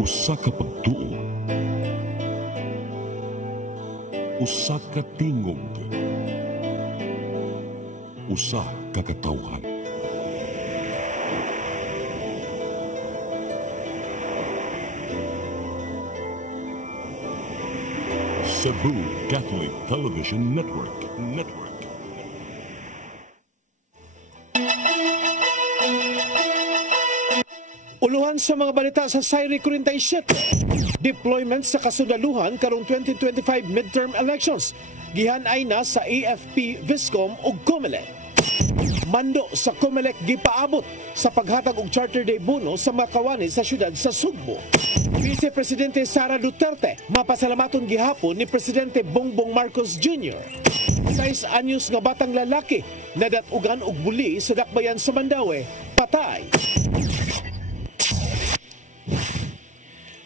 Usa ka pagtuo, usa ka tingog, usa ka katawhan. Cebu Catholic Television Network. Uluhan sa mga balita sa Sayri 47. Deployment sa kasudaluhan karong 2025 midterm elections. Gihan-ay na sa AFP, Viscom ug COMELEC. Mando sa COMELEC gipaabot sa paghatag og Charter Day bonus sa mga kawani sa syudad sa Sugbo. Vice Presidente Sara Duterte mapasalamaton gihapon ni Presidente Bongbong Marcos Jr. 6 anyos nga batang lalaki nadatugan og buli sa dakbayan sa Mandaue, patay.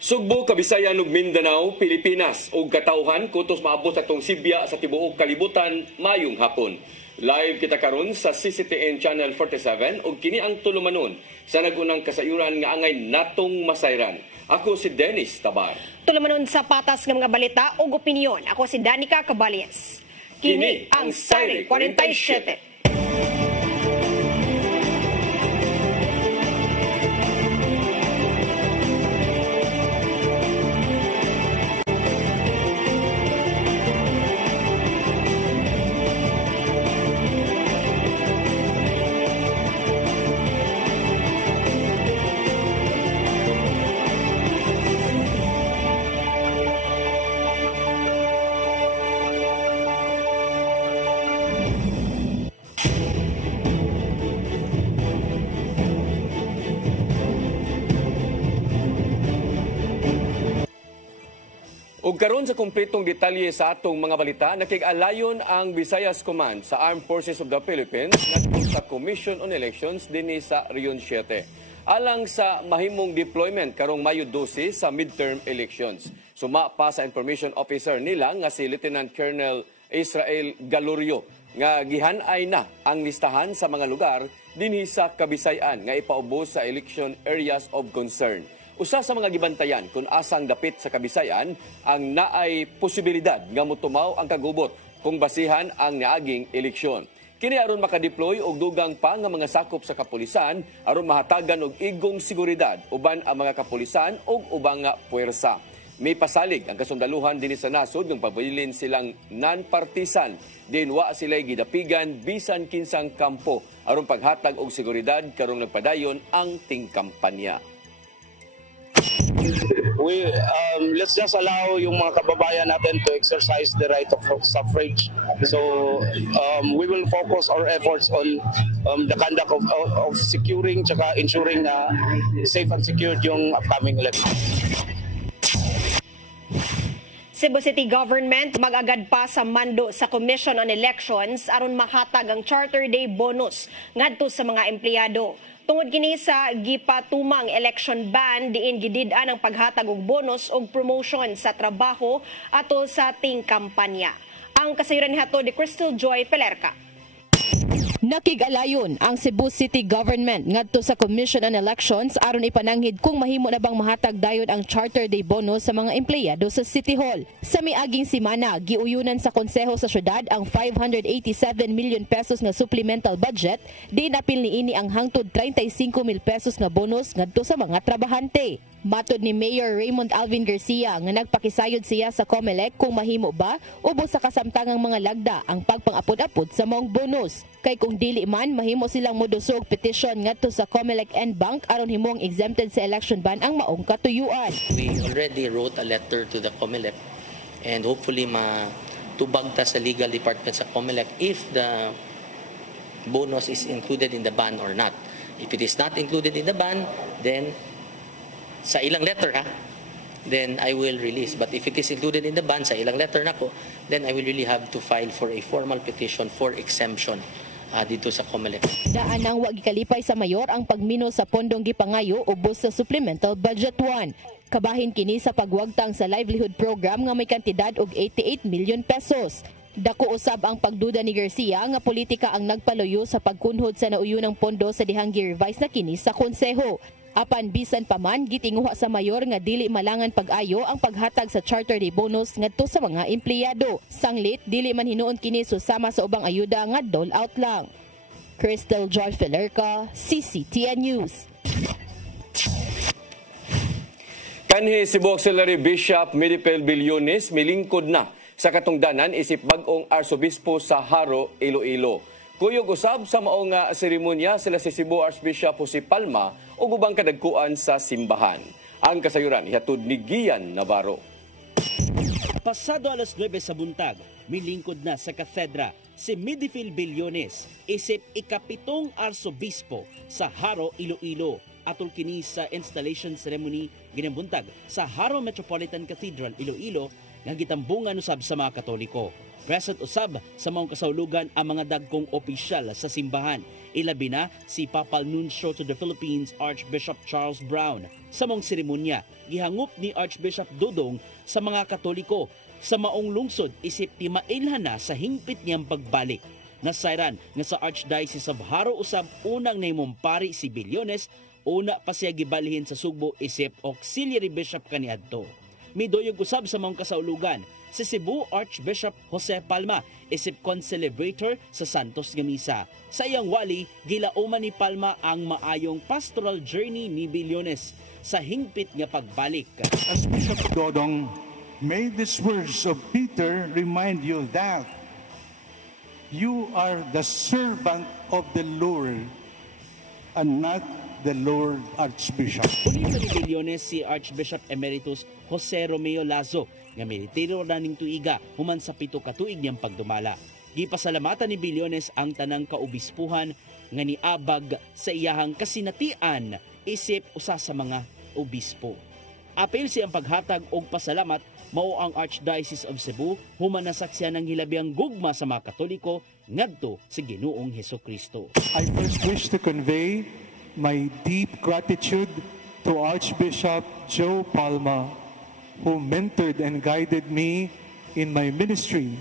Sugbo, Kabisayan ug Mindanao, Pilipinas ug katawhan kutos maabot sa tong Sibya sa tibuok kalibutan mayong hapon. Live kita karon sa CCTN Channel 47 ug kini ang tulumanon sa nagunang kasayuran nga angay natong masayran. Ako si Dennis Tabar. Tulumanon sa patas nga mga balita ug opinyon. Ako si Danica Cabales. Kini ang Sayri 47. Ug karon sa kumpletong detalye sa atong mga balita, nakig-alayon ang Visayas Command sa Armed Forces of the Philippines ngadto sa Commission on Elections dinhi sa Region 7. Alang sa mahimong deployment karong Mayo 12 sa midterm elections. Suma pa sa information officer nila nga si Lieutenant Colonel Israel Galorio nga gihan-ay na ang listahan sa mga lugar dinhi sa Kabisayan nga ipaubos sa election areas of concern. Usa sa mga gibantayan kung asang dapit sa Kabisayan ang naay posibilidad nga motumaw ang kagubot kung basihan ang niaging eleksyon. Kini aron makadeploy og dugang pa nga mga sakop sa kapulisan aron mahatagan og igong seguridad uban ang mga kapulisan ug ubang nga puwersa. May pasalig ang kasundaluhan dinhi sa nasod ng pabilin silang non-partisan din wa sila gidapigan bisan kinsang kampo aron paghatag og seguridad karong nagpadayon ang tingkampanya. Let's just allow yung mga kababayan natin to exercise the right of suffrage. So we will focus our efforts on the conduct of securing tsaka ensuring na safe and secured yung upcoming election. Cebu City Government mag-agad pa sa mando sa Commission on Elections aron mahatag ang Charter Day bonus ngadto sa mga empleyado. Tungod kini sa gipatumang election ban diin gidid-an ang paghatag og bonus og promotion sa trabaho atol sa tingkampanya. Ang kasayuran nihato ni Crystal Joy Felerca. Nakig-alayon ang Cebu City Government ngadto sa Commission on Elections aron ipananghid kung mahimo na bang mahatag dayon ang Charter Day bonus sa mga empleyado sa City Hall. Sa miaging semana, giuyunan sa konseho sa syudad ang 587 million pesos nga supplemental budget, di napil niini ang hangtod 35 mil pesos nga bonus ngadto sa mga trabahante. Matod ni Mayor Raymond Alvin Garcia nga nagpakisayod siya sa COMELEC kung mahimo ba ubos sa kasamtangang mga lagda ang pagpang-apod-apod sa maong bonus. Kay kung dili man mahimo silang modusog petition ngadto sa COMELEC and Bank aron himong exempted sa election ban ang maong katuyuan. We already wrote a letter to the COMELEC and hopefully matubag ta sa legal department sa COMELEC if the bonus is included in the ban or not. If it is not included in the ban, then sa ilang letter then I will release. But if it is included in the ban, sa ilang letter nako, then I will really have to file for a formal petition for exemption dito sa COMELEC. Daan nang wag gikalipay sa mayor ang pagmino sa pondong gipangayo ubos sa Supplemental Budget 1. Kabahin kini sa pagwagtang sa livelihood program nga may kantidad og 88 million pesos. Dako usab ang pagduda ni Garcia nga politika ang nagpaluyo sa pagkunhod sa nauyunang pondo sa dihang gi-revise na kini sa konseho. Apan bisan pa man gitinguha sa mayor nga dili malangan pag-ayo ang paghatag sa Charter Day bonus ngadto sa mga empleyado. Sanglit dili man hinuon kini susama sa ubang ayuda nga dole out lang. Crystal Joy Filerca, CCTN News. Kanhi Cebu Auxiliary Bishop Medipel Bilyones milingkod na sa katungdanan isip bag-ong Arsobispo sa Haro, Iloilo. Kuyog usab sa maong seremonya sila si Cebu Archbishop Jose Palma ug ubang kadagkuan sa simbahan. Ang kasayuran ihatod ni Gian Navarro. Pasado alas 9 sa buntag, milingkod na sa katedra si Medipel Bilyones isip ikapitong Arsobispo sa Haro, Iloilo. Atol kini sa installation ceremony ginambuntag sa Haro Metropolitan Cathedral, Iloilo nga gitambungan usab sa mga Katoliko. Present usab sa maong kasaulugan ang mga dagkong opisyal sa simbahan. Ilabi na si Papal Nuncio to the Philippines Archbishop Charles Brown. Sa maong seremonya, gihangup ni Archbishop Dudong sa mga Katoliko sa maong lungsod isip timailhan na sa hingpit niyang pagbalik. Nasayran nga sa Archdiocese of Haro usab unang naimumpari si Bilyones, una pa siya gibalhin sa Sugbo isip Auxiliary Bishop kaniadto. Miduyog usab sa maong kasaulugan si Cebu Archbishop Jose Palma isip concelebrator sa Santos nga Misa. Sa iyang wali, gilauman ni Palma ang maayong pastoral journey ni Bilyones sa hingpit nga pagbalik. As Bishop Dodong, may these words of Peter remind you that you are the servant of the Lord and not the Lord Archbishop. Uli ni Bilyones si Archbishop Emeritus Jose Romeo Lazo nga militero na ning tuiga human sa 7 ka tuig niyang pagdumala. Gipasalamatan ni Bilyones ang tanang kaobispuhan nga niabag sa iyahang kasinatian isip usa sa mga obispo. Apil siyang paghatag og pasalamat mao ang Archdiocese of Cebu human nasaksyan ng hilabiang gugma sa mga Katoliko ngadto sa Ginoong Hesukristo. I first wish to convey my deep gratitude to Archbishop Joe Palma, who mentored and guided me in my ministry.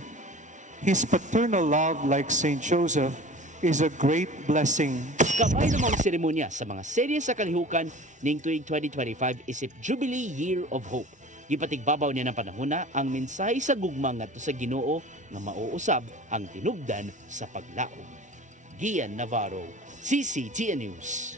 His paternal love, like St. Joseph, is a great blessing. Kamay namang seremonya sa mga serye sa kalihukan ning tuig 2025 isip Jubilee Year of Hope. Gipatigbabaw niya ng panahona ang mensahe sa gugma ngadto sa Ginoo nga mauusab ang tinubdan sa paglaom. Gian Navarro, CCTN News.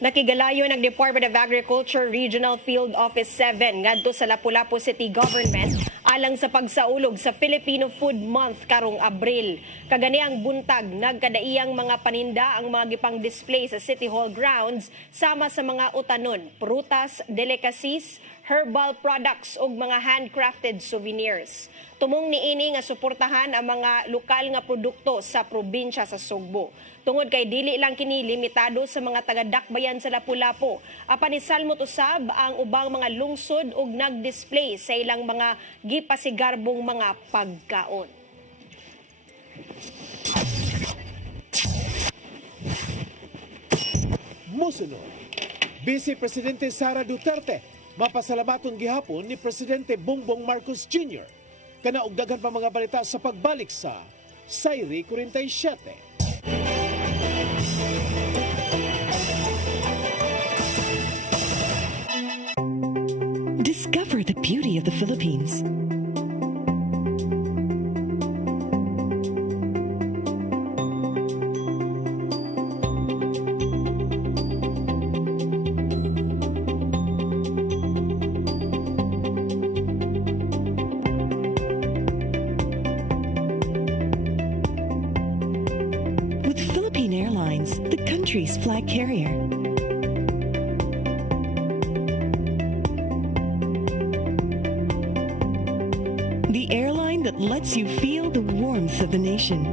Nakigalayon ang Department of Agriculture Regional Field Office 7 ngadto sa Lapu-Lapu City Government alang sa pagsaulog sa Filipino Food Month karong Abril. Kagani ang buntag nagkadaiyang mga paninda ang mga gipang display sa City Hall grounds sama sa mga utanon, prutas, delicacies, herbal products ug mga handcrafted souvenirs. Tumong niini nga suportahan ang mga lokal nga produkto sa probinsya sa Sugbo. Tungod kay dili lang kini limitado sa mga taga-dakbayan sa Lapu-Lapu, apan isalmot usab ang ubang mga lungsod ug nag-display sa ilang mga gipasigarbong mga pagkaon. Musunod, Vice Presidente Sara Duterte mapasalamaton gihapon ni Presidente Bongbong Marcos Jr. Kana og daghan pa mga balita sa pagbalik sa Sayri 47. Discover the beauty of the Philippines. With Philippine Airlines, the country's flag carrier. The airline that lets you feel the warmth of the nation.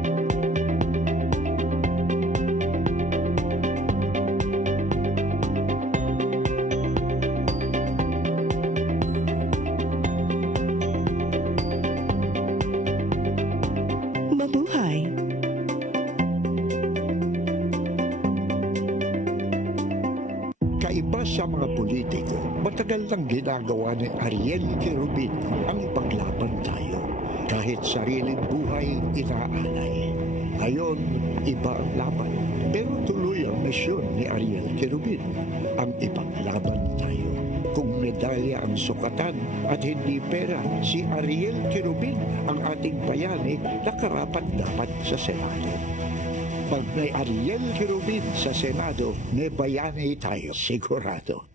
Mabuhay! Kaiba sa mga politiko, matagal nang ginagawa ni Ariel Querubin ang ipaglaban tayo. Kahit sariling buhay inaalay. Ngayon, iba ang laban. Pero tuloy ang misyon ni Ariel Querubin, ang ipaglaban tayo. Kung medalya ang sukatan at hindi pera, si Ariel Querubin ang ating bayani na karapat-dapat sa Senado. Pag may Ariel Querubin sa Senado, may bayani tayo, sigurado.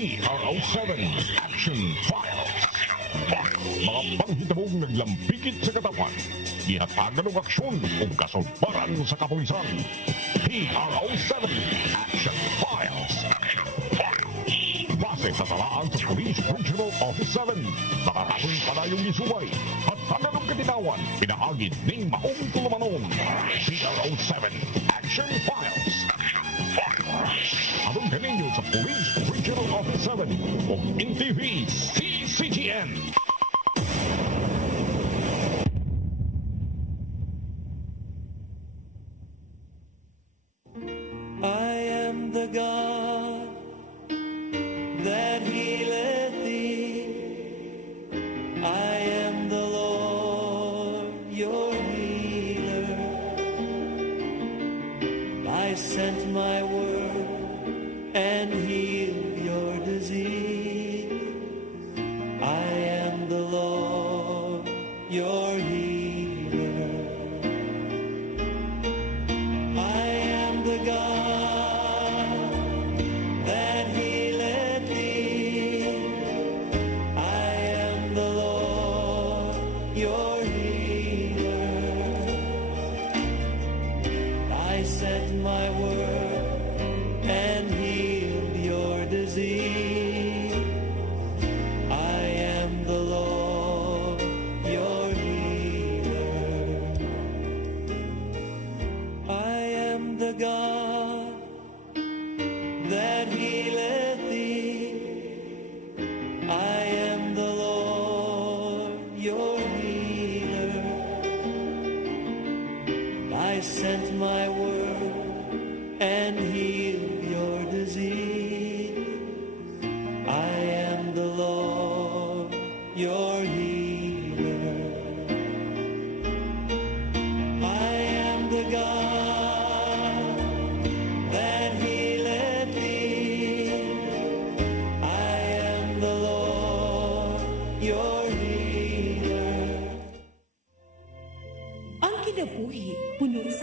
PRO7 Action Files. Mga panghitahog naglampikit sa katawan. Ihatagan ng aksyon o kasulbaran sa kapulisan. PRO7 Action Files. Base sa talaan sa Police Regional Office 7. Nakatakoy panayong isubay at tagan ng katinawan. Pinahagit ng maong tulumanon. PRO7 Action Files. Abang kaninyo sa Police Regional Office 7 o NTV CCGN. I am the God that healeth thee. I am the Lord, your healer. I sent my word and healed your disease. I am the Lord, your healer. I am the God that healeth thee. I am the Lord, your healer. I sent my word and healed your disease. I am the Lord, your healer. I am the God that healeth thee. I am the Lord, your healer. I sent my word and healed your disease. I am the Lord, your healer. I am the God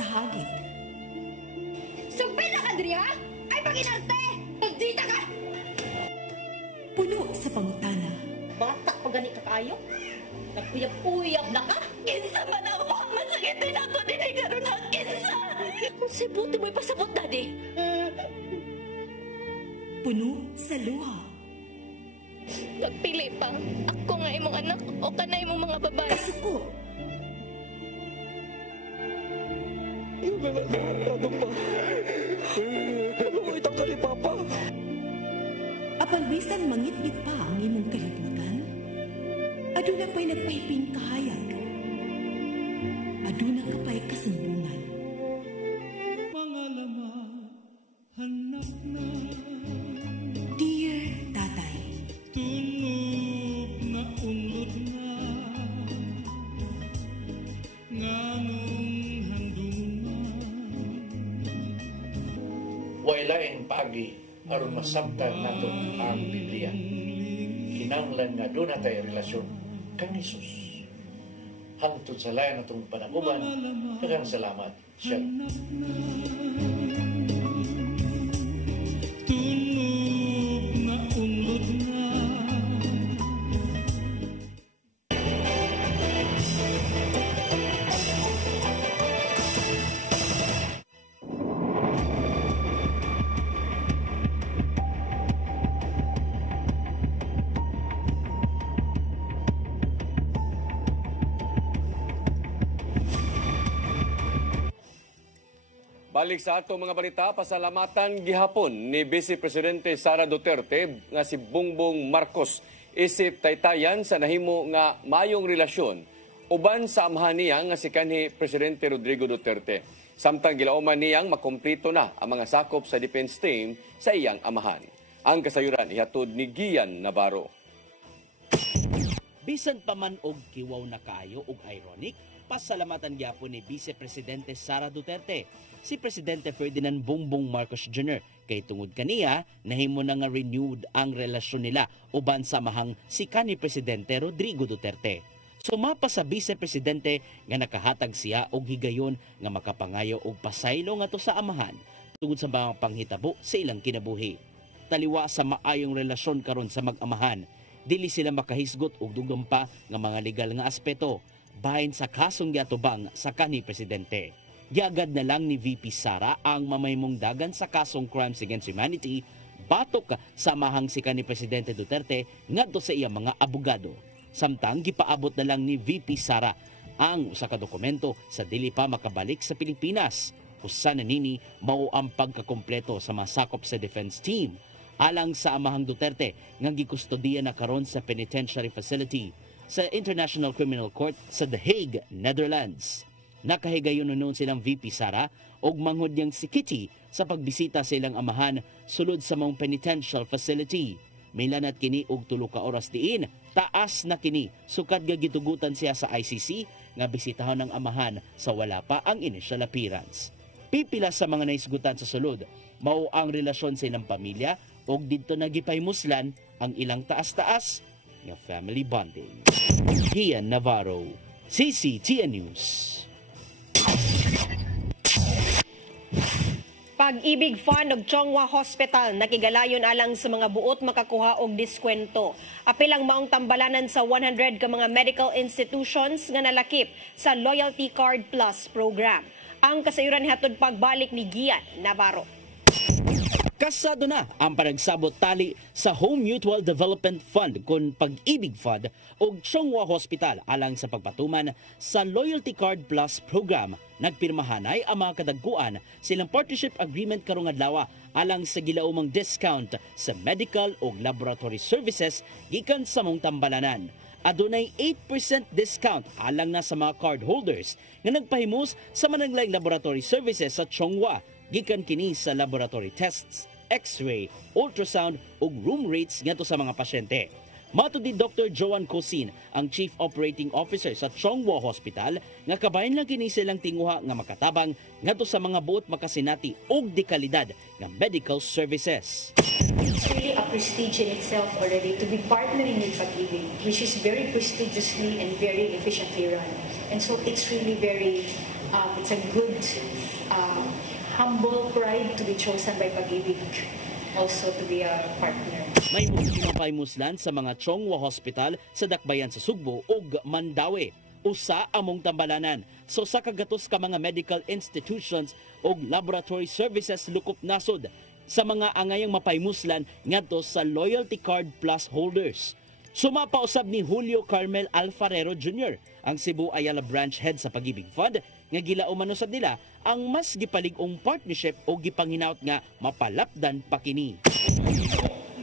hagit. Sumpay na ka, Dri, ha? Ay, panginarte! Pagdita ka! Puno sa pangutana. Bata pa gani ka kayo? Nagpuyap-puyap na ka? Kinsa man ang masakitin ako din ay karoon na kinsa! Kung sibuti mo'y pasabot na di. Puno sa luha. Pagpili pa, ako nga imong anak o kanay imong mga babae. Kasuko. Yung ano pa? Ano itang kali, Papa? Apan bisan mangit-ngit pa ang imong kalibutan, aduna pa'y nagpahiping kahayag. Aduna ka pa'y kasumbungan. Mga laman, hanap na. Dear Tatay, Tunog na unlod na. Nganong handong na. Wailaing pagi aron masabtan nato ang Biblia. Kinahanglan nga doon na tayo relasyon kang Jesus. Hangtod sa layan natong panaguban, daghang salamat. Shalom. Tunog na unlod na. Balik sa ato mga balita, pasalamatan gihapon ni Vice Presidente Sara Duterte nga si Bongbong Marcos isip taytayan sa nahimo nga mayong relasyon uban sa amahan niya nga si kanhi Presidente Rodrigo Duterte. Samtang gilauman niyang makomplito na ang mga sakop sa defense team sa iyang amahan. Ang kasayuran ihatod ni Gian Navarro. Bisan pa man og kiwaw na kaayo og ironic, pasalamatan gyapon ni Vice Presidente Sara Duterte si Presidente Ferdinand Bongbong Marcos Jr. kay tungod kaniya nahimo na nga renewed ang relasyon nila uban sa mahang si kanhi Presidente Rodrigo Duterte. Sumapa sa Vice Presidente nga nakahatag siya og higayon nga makapangayo og pasaylo ngadto sa amahan tungod sa mga panghitabo sa ilang kinabuhi. Taliwa sa maayong relasyon karon sa mag-amahan, dili sila makahisgot og dugong pa nga mga legal nga aspeto bahin sa kasong giatubang sa kanhi Presidente. Giagad na lang ni VP Sara ang mamaymong dagan sa kasong crimes against humanity batok sa mahang si kanhi Presidente Duterte ngadto sa iyang mga abogado. Samtang gipaabot na lang ni VP Sara ang usa ka dokumento sa dili pa makabalik sa Pilipinas. Usa na nini mao ang pagkakompleto sa masakop sa defense team alang sa amahang Duterte nga gikustodiya na karon sa penitentiary facility sa International Criminal Court sa The Hague, Netherlands. Nakahigayon noon silang VP Sara og manghod niyang si Kitty sa pagbisita sa ilang amahan sulod sa mong penitential facility. Milanat kini og 3 ka oras diin. Taas na kini sukad nga gitugutan siya sa ICC nga bisitahon ng amahan sa wala pa ang initial appearance. Pipila sa mga naisgutan sa sulod mao ang relasyon sa ilang pamilya og didto nagipaymuslan ang ilang taas-taas nga family bonding. Gian Navarro, CCTN News. Pag-ibig Fund og Chonghua Hospital nakigalayon alang sa mga buot makakuha og diskwento. Apil ang maong tambalanan sa 100 ka mga medical institutions nga nalakip sa Loyalty Card Plus program. Ang kasayuran hatod pagbalik ni Gian Navarro. Kasado na ang panagsabot tali sa Home Mutual Development Fund kon Pag-ibig Fund o Chonghua Hospital alang sa pagpatuman sa Loyalty Card Plus program. Nagpirmahanay ang mga kadagkuan silang partnership agreement karong adlaw alang sa gilaumang discount sa medical o laboratory services gikan sa mong tambalanan. Adunay 8% discount alang na sa mga card holders nga nagpahimos sa mananglaing laboratory services sa Chonghua. Gikan kini sa laboratory tests, x-ray, ultrasound ug room rates ngadto sa mga pasyente. Matud ni Dr. Joan Cosin, ang Chief Operating Officer sa Chonghua Hospital, nga kabayan lang kini silang tinguha nga makatabang ngadto sa mga buot makasinati ug dekalidad nga medical services. It's really a prestige in itself already to be partnering with Pag-ibig, which is very prestigiously and very efficiently run. And so it's really very It's a good, humble pride to be chosen by Pag-ibig, also to be a partner. May mga muslan sa mga Chongwa Hospital sa Dakbayan sa Sugbo ug Mandawi. Usa among tambalanan so sa kagatos ka mga medical institutions ug laboratory services lukop nasod sa mga angayang mapaymuslan ngadto sa Loyalty Card Plus holders. Sumapausab ni Julio Carmel Alfarero Jr., ang Cebu Ayala Branch Head sa Pag-ibig Fund, nga gilauman usab nila ang mas gipalig-ong partnership o gipanginaut nga mapalapdan pa kini.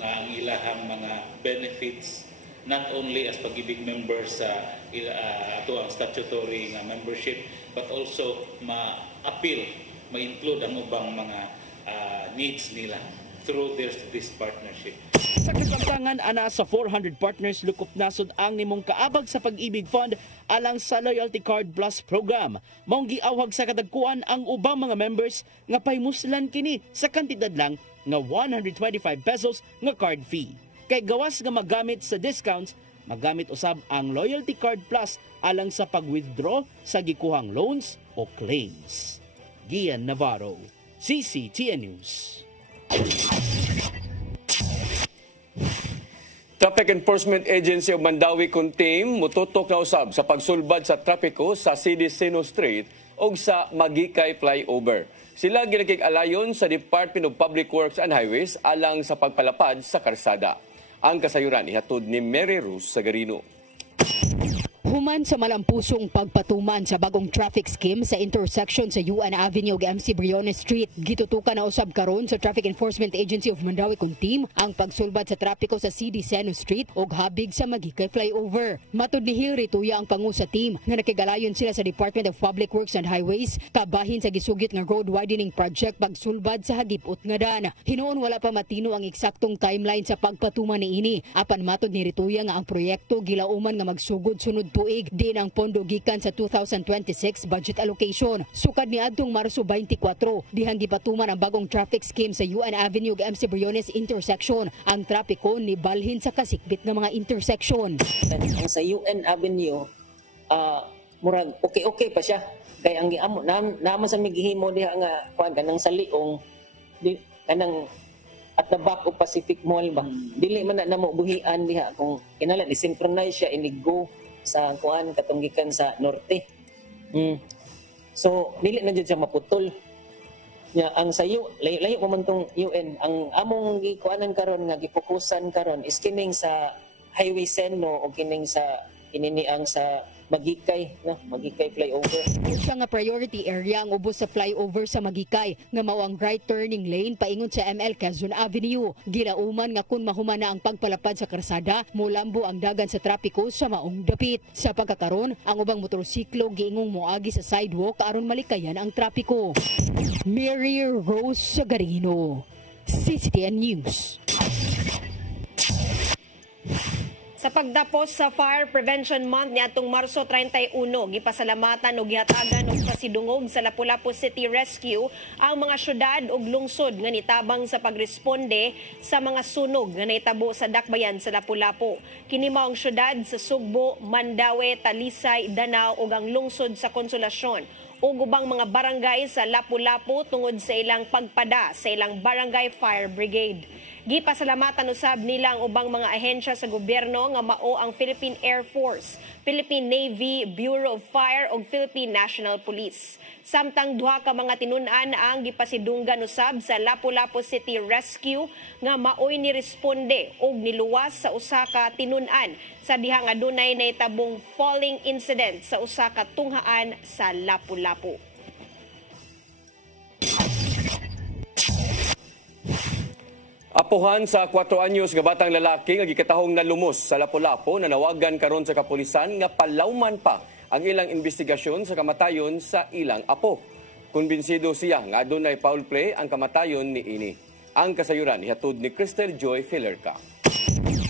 Nga ang ilahang mga benefits not only as Pag-ibig members sa ato ang statutory nga membership but also ma-appeal, ma-include ang ubang mga needs nila through this partnership. Sa kasamtangan, ana sa 400 partners lukop nasod ang nimong kaabag sa Pag-ibig Fund alang sa Loyalty Card Plus program. Maong giawhag sa kadagkuan ang ubang mga members nga paymuslan kini sa kantidad lang nga 125 pesos nga card fee. Kay gawas nga magamit sa discounts, magamit usab ang Loyalty Card Plus alang sa pag-withdraw sa gikuhang loans o claims. Gian Navarro, CCTN News. Traffic Enforcement Agency of Mandawi Kuntim mututok na usab sa pagsulbad sa trapiko sa CD Seno Street o sa Magikay Flyover. Sila ginakig-alayon sa Department of Public Works and Highways alang sa pagpalapad sa karsada. Ang kasayuran ihatod ni Mary Rose Sagarino. Human sa malampusong pagpatuman sa bagong traffic scheme sa intersection sa UN Avenue ug MC Briones Street, gitutukan na usab karon sa Traffic Enforcement Agency of Mandawi Kuntim ang pagsulbad sa trapiko sa CD Seno Street ug habig sa Magikay Flyover. Matud ni Hilary Tuya ang pangu sa team nga nakigalayon sila sa Department of Public Works and Highways kabahin sa gisugit nga road widening project pagsulbad sa hagipot nga daan. Hinuon wala pa matino ang eksaktong timeline sa pagpatuman niini. Apan matud ni Rituya nga ang proyekto gilauman nga magsugod sunod tuig din ang pondo gikan sa 2026 budget allocation. Sukad ni adtong Marso 24, dihang gipatuman ang bagong traffic scheme sa UN Avenue ug MC Briones intersection. Ang trapiko ni balhin sa kasikbit ng mga intersection. Ang sa UN Avenue, murag okay pa siya. Kaya ang giamo naman sa migihimo diha nga kuan kanang sa liong kanang at the back of Pacific Mall ba. Dili man na mo buhian diha kung kinala ni-synchronize siya inigo sa kuan katunggikan sa norte. So dili na jud siya maputol. Nya ang sayo layo pa man tong UN ang among gikuanan karon nga gifokusan karon is kining sa Highway Seno o kining sa ininiang sa Magikay, no? Magikay Flyover. Siya nga priority area ang ubos sa flyover sa Magikay nga mao ang right turning lane paingon sa ML Quezon Avenue. Gilauman nga kun mahuman na ang pagpalapad sa karsada, molambo ang dagan sa trapiko sa maong dapit. Sa pagkakaron, ang ubang motorsiklo giingong moagi sa sidewalk aron malikayan ang trapiko. Mary Rose Sagarino, CCTN News. Sa pagdapos sa Fire Prevention Month niadtong Marso 31, gipasalamatan ug gihatagan og pasidungog sa Lapu-Lapu City Rescue ang mga syudad ug lungsod nga nitabang sa pagresponde sa mga sunog nga nahitabo sa dakbayan sa Lapu-Lapu. Kini mao ang syudad sa Sugbo, Mandawi, Talisay, Danao ug ang lungsod sa Consolacion ug ubang mga barangay sa Lapu-Lapu tungod sa ilang pagpada sa ilang Barangay Fire Brigade. Gipasalamatan usab nila ang ubang mga ahensya sa gobyerno nga mao ang Philippine Air Force, Philippine Navy, Bureau of Fire ug Philippine National Police. Samtang duha ka mga tinun-an ang gipasidunggan usab sa Lapu-Lapu City Rescue nga maoy ni responde ug niluwas sa usa ka tinun-an sa dihang adunay nahitabong falling incident sa usa ka tunghaan sa Lapu-Lapu. Apuhan sa 4 anyos nga batang lalaki nga gikatahong nalumos sa Lapu-Lapu nanawagan karon sa kapulisan nga palawman pa ang ilang investigasyon sa kamatayon sa ilang apo. Kumbinsido siya nga adunay foul play ang kamatayon ni ini. Ang kasayuran ihatod ni Crystal Joy Filerca.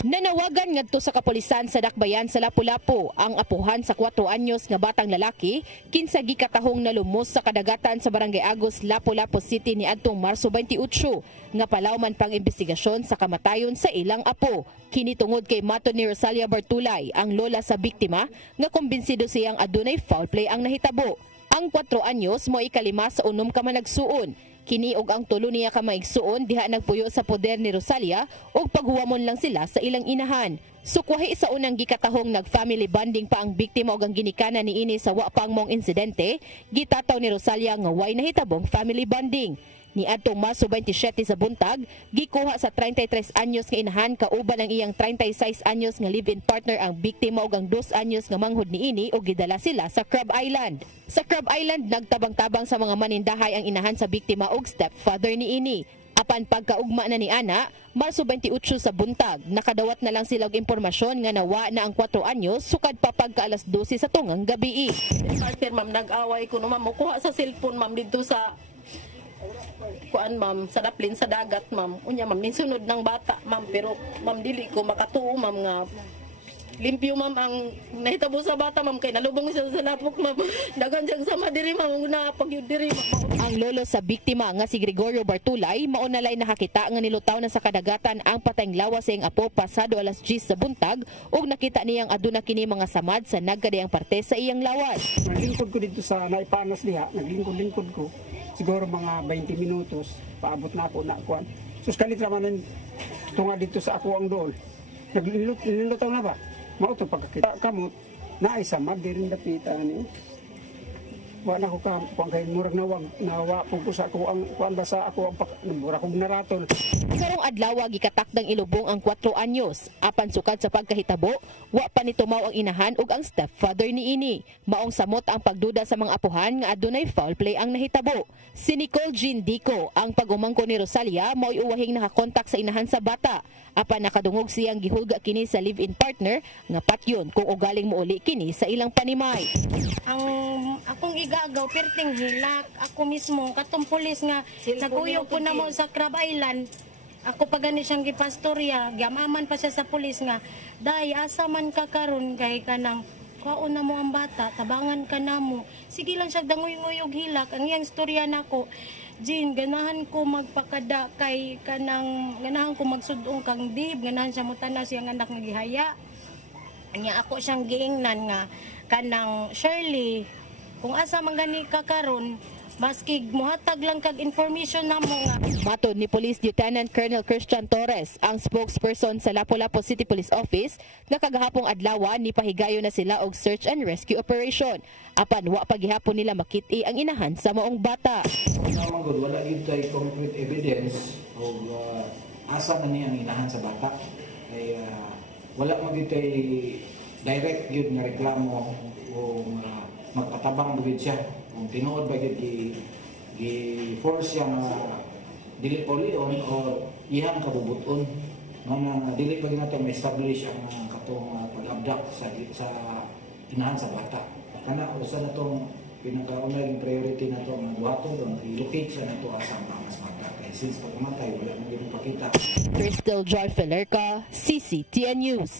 Nanawagan ngadto sa kapulisan sa Dakbayan sa Lapu-Lapu ang apuhan sa 4 anyos nga batang lalaki kinsa gikatahong nalumos sa kadagatan sa Barangay Agos, Lapu-Lapu City niadtong Marso 28 nga palawman pang investigasyon sa kamatayon sa ilang apo. Kini tungod kay mato ni Rosalia Bartulay, ang lola sa biktima, nga kumbinsido siyang adunay foul play ang nahitabo. Ang 4 anyos mo ikalima sa 6 ka managsuon. Kini og ang 3 niya ka maigsuon diha nagpuyo sa poder ni Rosalia ug paghuwamon lang sila sa ilang inahan. Sukwahi sa unang gikatahong nag-family bonding pa ang biktima ug ang ginikanan niini sa wa pang mong insidente, gitataw ni Rosalia nga way nahitabong family bonding. Niadtong Marso 27 sa buntag, gikuha sa 33 anyos nga inahan kauban ang iyang 36 anyos nga live-in partner ang biktima ug ang 2 anyos nga manghod niini ug gidala sila sa Crab Island. Sa Crab Island nagtabang-tabang sa mga manindahay ang inahan sa biktima ug stepfather niini. Apan pagkaugma na ni ana, Marso 28 sa buntag, nakadawat na lang sila og impormasyon nga nawa na ang 4 anyos sukad pa pagka alas 12 sa tungang gabi. Partner ma'am, nag-away ko no ma'am, kuha sa cellphone ma'am dito sa kuan ma'am, sa daplin sa dagat ma'am. Unya ma'am, nisunod ng bata ma'am, pero ma'am dili ko makatuo ma'am nga limpyo ma'am ang nahitabo sa bata ma'am kay nalubong siya sa lapok ma'am. Dagan siyang sama diri ma'am na pagyud diri ma'am. Ang lolo sa biktima nga si Gregorio Bartulay maunalay nakakita nga nilutaw na sa kadagatan ang patayng lawas sa iyang apo pasado alas 10 sa buntag ug nakita niyang aduna kini mga samad sa nagkadayang parte sa iyang lawas. Naglingkod ko dito sa naipanas diha, naglingkod-lingkod ko. Siguro mga 20 minutos, paabot na ako na kuan. Sus kalit raman tunga dito sa ako ang dool. Naglilutaw na ba? Mao to pagkakita kamot naay samad dirin dapitan ni. Wala ko ka kuan kay murag nawa pug sa ako ang kuan basa ako ang murag kog naratol. Karong adlaw gikatakdang ilubong ang 4 anyos. Apan sukad sa pagkahitabo, wa pa ni tumaw ang inahan ug ang stepfather niini. Maong samot ang pagduda sa mga apuhan nga adunay foul play ang nahitabo. Si Nicole Jean Dico, ang pag-umangko ni Rosalia, mao'y uwahing nakakontak sa inahan sa bata. Apan nakadungog siyang gihulga kini sa live-in partner nga patyon kung ugaling mouli kini sa ilang panimay. Ang akong igagaw perting hilak ako mismo katong pulis nga naguyog po na mo sa Crab Island. Ako pa gani siyang gipastorya, gyamaman pa siya sa pulis nga, "Day, asa man ka karon kay kanang kuhaon na mo ang bata, tabangan ka na mo." Sige lang siya dangoy-ngoyog hilak ang iyang istorya nako. Jean, ganahan ko magpakada kay kanang ganahan ko magsudong kang dib, ganahan siya mutana siyang anak nga gihaya. Anya ako siyang giingnan nga kanang Shirley, kung asa man gani ka karon, maski muhatag lang kag information namo nga. Matod ni Police Lieutenant Colonel Christian Torres, ang spokesperson sa Lapu-Lapu City Police Office, nga kagahapong adlaw ni pahigayo na sila og search and rescue operation. Apan wa pa gihapon nila makit-i ang inahan sa maong bata. Wala gyud tay concrete evidence og asa na niya ang inahan sa bata. Kay wala man gyud tay direct gyud nga reklamo o magpatabang gyud siya. Kung tinuod ba gyud gi-force siya nga dili polion o iyang kabubuton nga dili pa ginato ma-establish ang katong pag-abduct sa inahan sa bata. Kana usa na tong pinakaunang priority na to nga buhaton dong i-locate sa nato asa ang mas bata. Kay since pagkamatay wala man gyud pakita. Crystal Joy Felerca, CCTN News.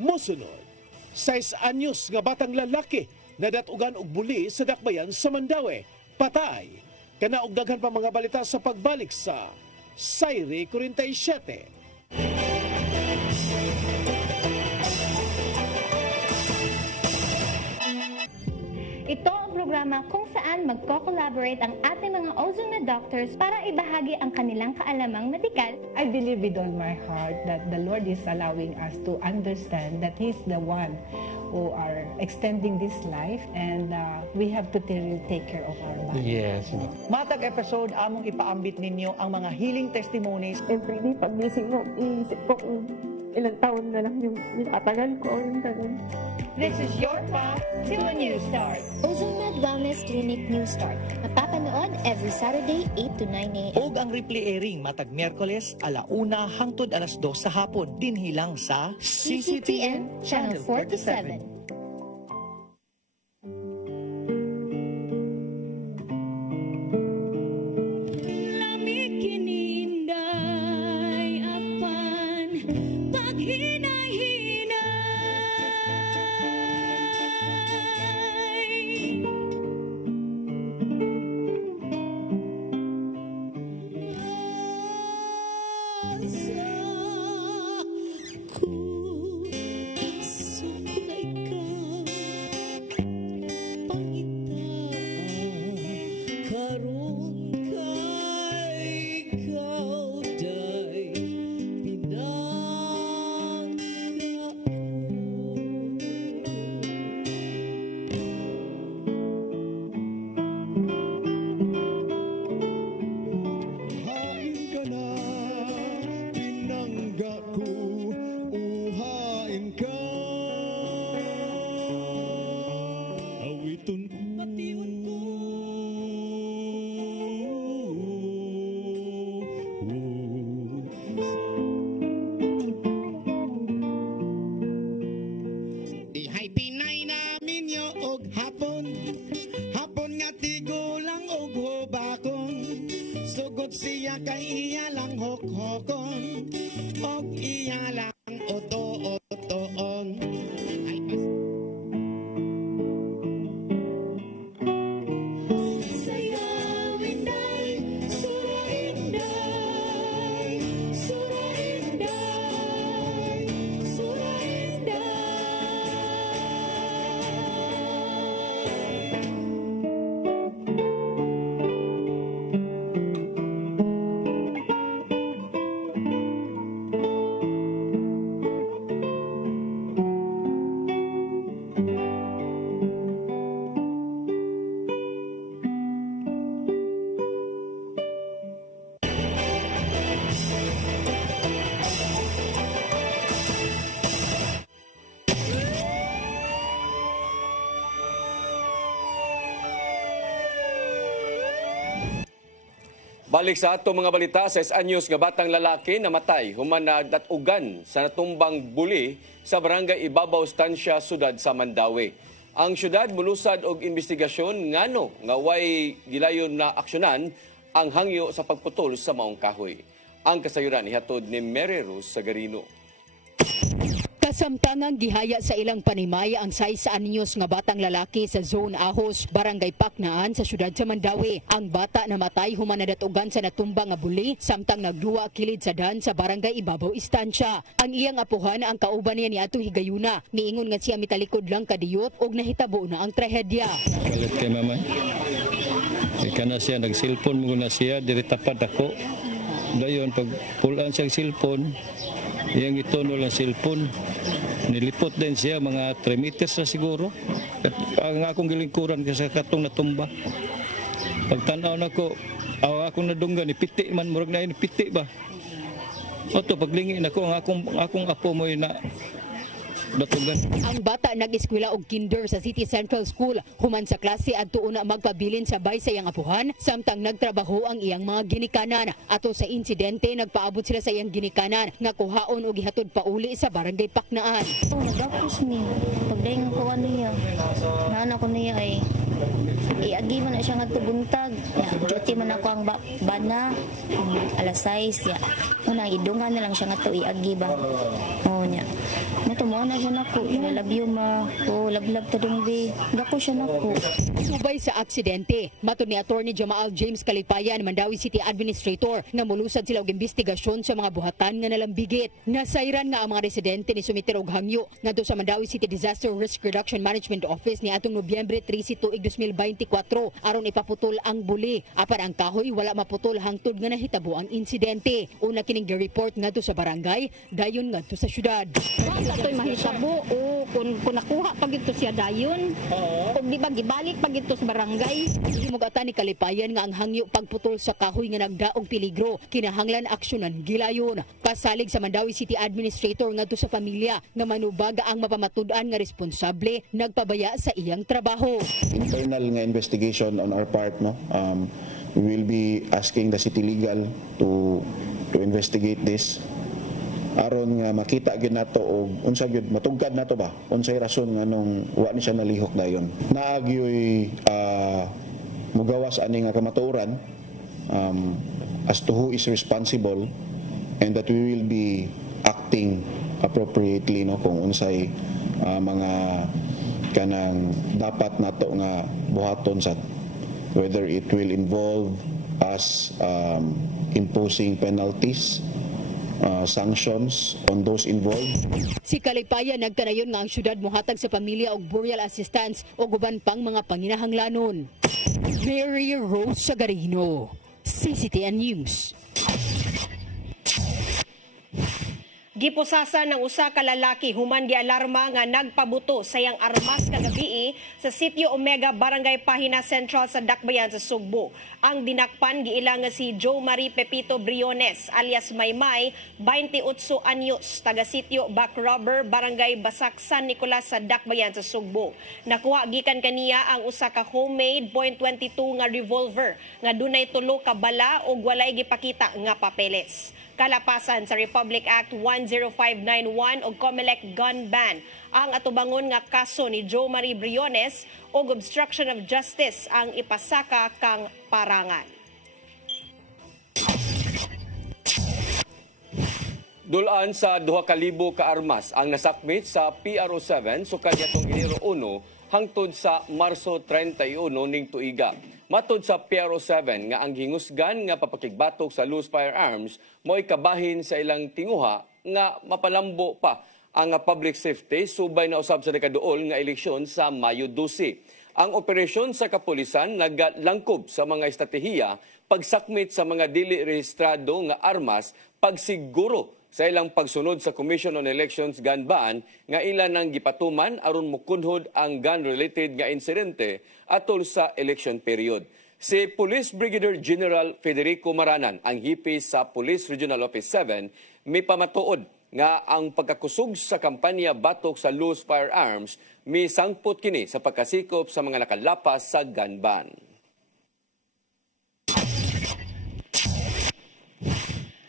Mosunod, 6 anyos nga batang lalaki nadatugan og buli sa dakbayan sa Mandaue. Patay. Kana og daghan pa mga balita sa pagbalik sa Sayri 47. Ito ang programa kung saan magko-collaborate ang ating mga ozone na doctors para ibahagi ang kanilang kaalamang medikal. I believe with all my heart that the Lord is allowing us to understand that He's the one who are extending this life and we have to take care of our body. Yes. Matag episode, among ipaambit ninyo ang mga healing testimonies. Every day, pag gising mo, iisip ko kung ilang taon na lang yung katagal ko. This is your path to a new start. OzoneMed Wellness Clinic New Start. Mapapanood every Saturday, 8 to 9 a.m. Og ang replay airing matag Miyerkules, 1:00 hangtod 2:00 sa hapon. Dinhilang sa CCTN Channel 47. Awiton ko. Patiun ko. Dihay Pinay namin yo og hapon. Hapon nga tigulang og hubakon. Sugod siya kay iya lang hok-hokon. Og iya lang oto-otoon. Balik sa ato mga balita, sa anyos nga batang lalaki namatay human na datugan sa natumbang buli sa barangay Ibabaw Stansya, Sudad sa Mandawi. Ang syudad mulusad og investigasyon ngano nga way gilayon na aksyonan ang hangyo sa pagputol sa maong kahoy. Ang kasayuran ihatod ni Mary Rose Sagarino. Kasamtangang gihaya sa ilang panimaya ang 6 anyos nga batang lalaki sa Zone Ahos, Barangay Paknaan sa siyudad sa Mandawi. Ang bata namatay human na datugan sa natumbang nga buli samtang nagduwa kilid sa dan sa Barangay Ibabaw Istansya. Ang iyang apuhan ang kauban niya ni ato higayuna. Niingon nga siya mitalikod lang kadiyot og nahitabo na ang trahedya. Galit kay mamay. Ika na siya nagsilpon mo na siya diri tapad ako. Dayon pag pulaan siya silpon, iyang itono lang silpon. Nilipot din siya mga 3 meters na siguro. Ang akong gilingkuran kasi katong natumba. Pagtanaw na ko, akong nadunggan, ipiti man, murag na ipiti ba? Oto, paglingin ako, ang akong apo mo na datugan. Ang bata nag-eskwela og kinder sa City Central School. Human sa klase adto una magpabilin sabay sa iyang apuhan samtang nagtrabaho ang iyang mga ginikanan. Ato sa insidente nagpaabot sila sa iyang ginikanan nga kuhaon og gihatod pauli sa Barangay Paknaan. Nagapos ni pagdayon ko niya. Nana ko niya ay iagi man na siya nga buntag. Duty man ako ang bana alas 6 ya. Una idungan na lang siya nga iagi ba. Oh nya. Natumo na siya nako. I love you ma. Oh lablab ta dungdi. Dako siya nako. Subay sa aksidente, matud ni Attorney Jamaal James Kalipayan, Mandawi City Administrator, nga mulusad sila og investigasyon sa mga buhatan nga nalambigit. Nasayran nga ang mga residente ni sumiter og hangyo ngadto sa Mandawi City Disaster Risk Reduction Management Office ni atong Nobyembre 13 tuig 2024 aron ipaputol ang buli. Apan ang kahoy wala maputol hangtod nga nahitabo ang insidente. Una kining gi-report ngadto sa barangay, dayon ngadto sa syudad. Ito'y mahitabo o kung nakuha pag ito siya dayon o di ba gibalik pag ito sa barangay. Himugatan ni Kalipayan nga ang hangyo pagputol sa kahoy nga nagdaog peligro kinahanglan aksyonan gilayon. Kasalig sa Mandawi City Administrator ngadto sa pamilya nga manubaga ang mapamatud-an nga responsable nagpabaya sa iyang trabaho. Internal nga investigation on our part, no. We will be asking the city legal to investigate this. Aron nga makita gyud nato og unsa gyud matugkad nato ba unsay rason nganong wa ni siya nalihok dayon. Naagyoy mugawas ani nga kamatuoran as to who is responsible and that we will be acting appropriately, no, kung unsay mga kanang dapat nato nga buhaton sa whether it will involve us imposing penalties, sanctions on those involved. Si Kalipayan nagkanayon nga ang syudad mohatag sa pamilya og burial assistance o guban pang mga panginahanglanon. Mary Rose Sagarino, CCTN News. Gipusasan ng usa ka lalaki human gialarma nga nagpabuto sayang armas kagabi sa sitio Omega, Barangay Pahina Central sa Dakbayan sa Sugbo. Ang dinakpan giila nga si Joe Marie Pepito Briones alias Maymay, 28 anyos, taga sitio Backrubber, Barangay Basak, San Nicolas sa Dakbayan sa Sugbo. Nakuha gikan kaniya ang usa ka homemade .22 nga revolver nga dunay 3 ka bala ug walay gipakita nga papeles. Kalapasan sa Republic Act 10591 o COMELEC gun ban ang atubangon nga kaso ni Joe Marie Briones o obstruction of justice ang ipasaka kang parangan. Dulaan sa 2,000 ka armas ang nasakmit sa PRO7 sukad yatong Enero 1 hangtod sa Marso 31 ning tuiga. Matod sa PRO7 nga ang hingusgan nga papakigbatok sa loose firearms mo'y kabahin sa ilang tinguha nga mapalambo pa ang public safety subay na usab sa nakaduol nga eleksyon sa Mayo 12. Ang operasyon sa kapulisan naglangkob sa mga estratehiya pagsakmit sa mga dili rehistrado nga armas pagsiguro sa ilang pagsunod sa Commission on Elections gun ban nga ilan ang gipatuman aron mokunhod ang gun-related nga insidente atol sa election period. Si Police Brigadier General Federico Maranan, ang hipi sa Police Regional Office 7, may pamatuod nga ang pagkakusog sa kampanya batok sa loose firearms may sangpot kini sa pagkasikop sa mga nakalapas sa gun ban.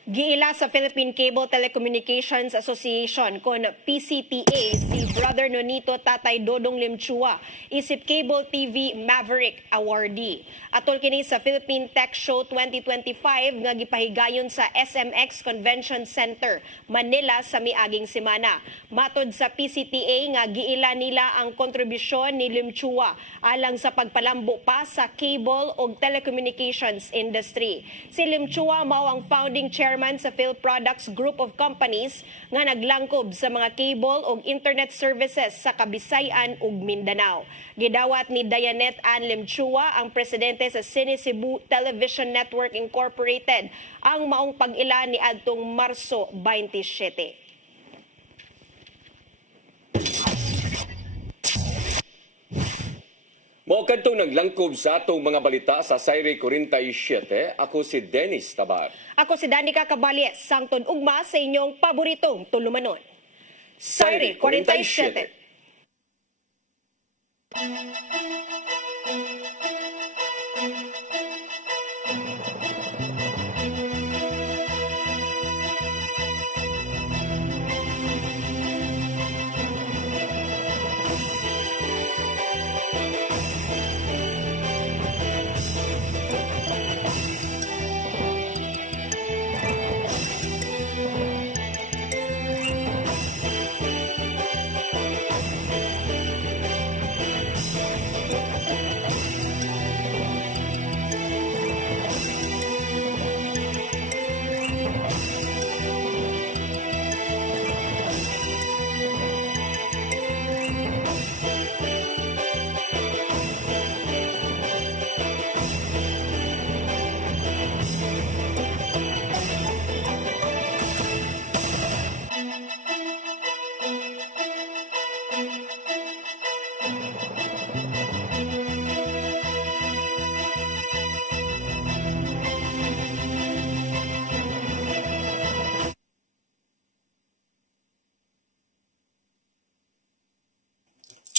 Giila sa Philippine Cable Telecommunications Association kon PCTA si Brother Nonito Tatay Dodong Limchua, isip Cable TV Maverick Awardee. Atol kini sa Philippine Tech Show 2025 nga gipahigayon sa SMX Convention Center, Manila sa miaging semana. Matod sa PCTA nga giila nila ang kontribusyon ni Limchua alang sa pagpalambo pa sa cable o telecommunications industry. Si Limchua mao ang founding chairman sa PhilProducts Group of Companies nga naglangkob sa mga cable o internet services sa Kabisayan ug Mindanao. Gidawat ni Dianet Ann Limchua, ang presidente sa Cine Cebu Television Network Incorporated, ang maong pag-ila ni adtong Marso 27. Mao kadtong naglangkob sa atong mga balita sa Sayre 47, ako si Dennis Tabar. Ako si Danica Caballes, sangtod ugma sa inyong paboritong tulumanon. Sayre 47.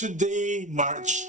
Today, March